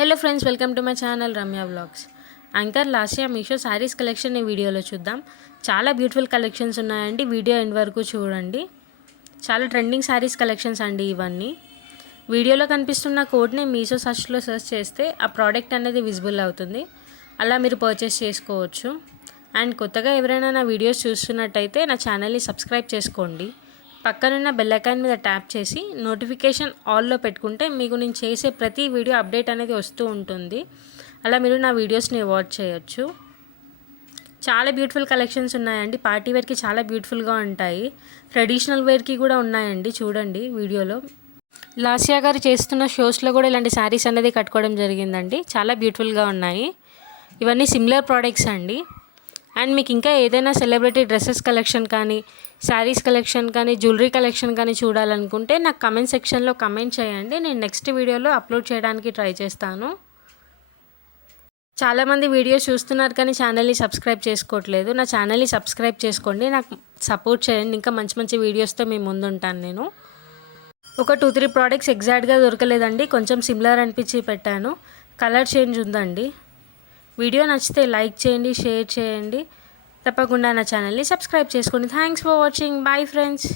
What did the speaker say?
Hello friends, welcome to my channel Ramya vlogs. Anchor Lasya Meesho saris collection ఈ వీడియోలో చూద్దాం. చాలా బ్యూటిఫుల్ కలెక్షన్స్ ఉన్నాయండి. వీడియో ఎండ్ వరకు చూడండి. చాలా ట్రెండింగ్ శారీస్ కలెక్షన్స్ అండి ఇవన్నీ. వీడియోలో కనిపిస్తున్న కోడ్ని మీషో సర్చ్లో సెర్చ్ చేస్తే ఆ ప్రోడక్ట్ అనేది విజిబుల్ అవుతుంది. అలా మీరు పర్చేస్ చేసుకోవచ్చు. అండ్ కొత్తగా ఎవరైనా నా వీడియోస్ చూస్తున్నట్టయితే నా ఛానల్ని సబ్స్క్రైబ్ చేసుకోండి. పక్కనున్న బెల్ ఐకాన్ మీద ట్యాప్ చేసి నోటిఫికేషన్ ఆల్లో పెట్టుకుంటే మీకు నేను చేసే ప్రతి వీడియో అప్డేట్ అనేది వస్తూ ఉంటుంది. అలా మీరు నా వీడియోస్ని వాచ్ చేయొచ్చు. చాలా బ్యూటిఫుల్ కలెక్షన్స్ ఉన్నాయండి. పార్టీ వేర్కి చాలా బ్యూటిఫుల్గా ఉంటాయి. ట్రెడిషనల్ వేర్కి కూడా ఉన్నాయండి. చూడండి వీడియోలో. లాస్యా గారు చేస్తున్న షోస్లో కూడా ఇలాంటి శారీస్ అనేది కట్టుకోవడం జరిగిందండి. చాలా బ్యూటిఫుల్గా ఉన్నాయి. ఇవన్నీ సిమిలర్ ప్రోడక్ట్స్ అండి. అండ్ మీకు ఇంకా ఏదైనా సెలబ్రిటీ డ్రెస్సెస్ కలెక్షన్ కానీ, శారీస్ కలెక్షన్ కానీ, జ్యువెలరీ కలెక్షన్ కానీ చూడాలనుకుంటే నాకు కమెంట్ సెక్షన్లో కమెంట్ చేయండి. నేను నెక్స్ట్ వీడియోలో అప్లోడ్ చేయడానికి ట్రై చేస్తాను. చాలామంది వీడియోస్ చూస్తున్నారు కానీ ఛానల్ని సబ్స్క్రైబ్ చేసుకోవట్లేదు. నా ఛానల్ని సబ్స్క్రైబ్ చేసుకోండి. నాకు సపోర్ట్ చేయండి. ఇంకా మంచి మంచి వీడియోస్తో మీ ముందుంటాను నేను. ఒక 2-3 ప్రోడక్ట్స్ ఎగ్జాక్ట్గా దొరకలేదండి. కొంచెం సిమిలర్ అనిపించి పెట్టాను. కలర్ చేంజ్ ఉందండి. వీడియో నచ్చితే లైక్ చేయండి, షేర్ చేయండి. తప్పకుండా నా ఛానల్ని సబ్స్క్రైబ్ చేసుకోండి. Thanks for watching. Bye friends.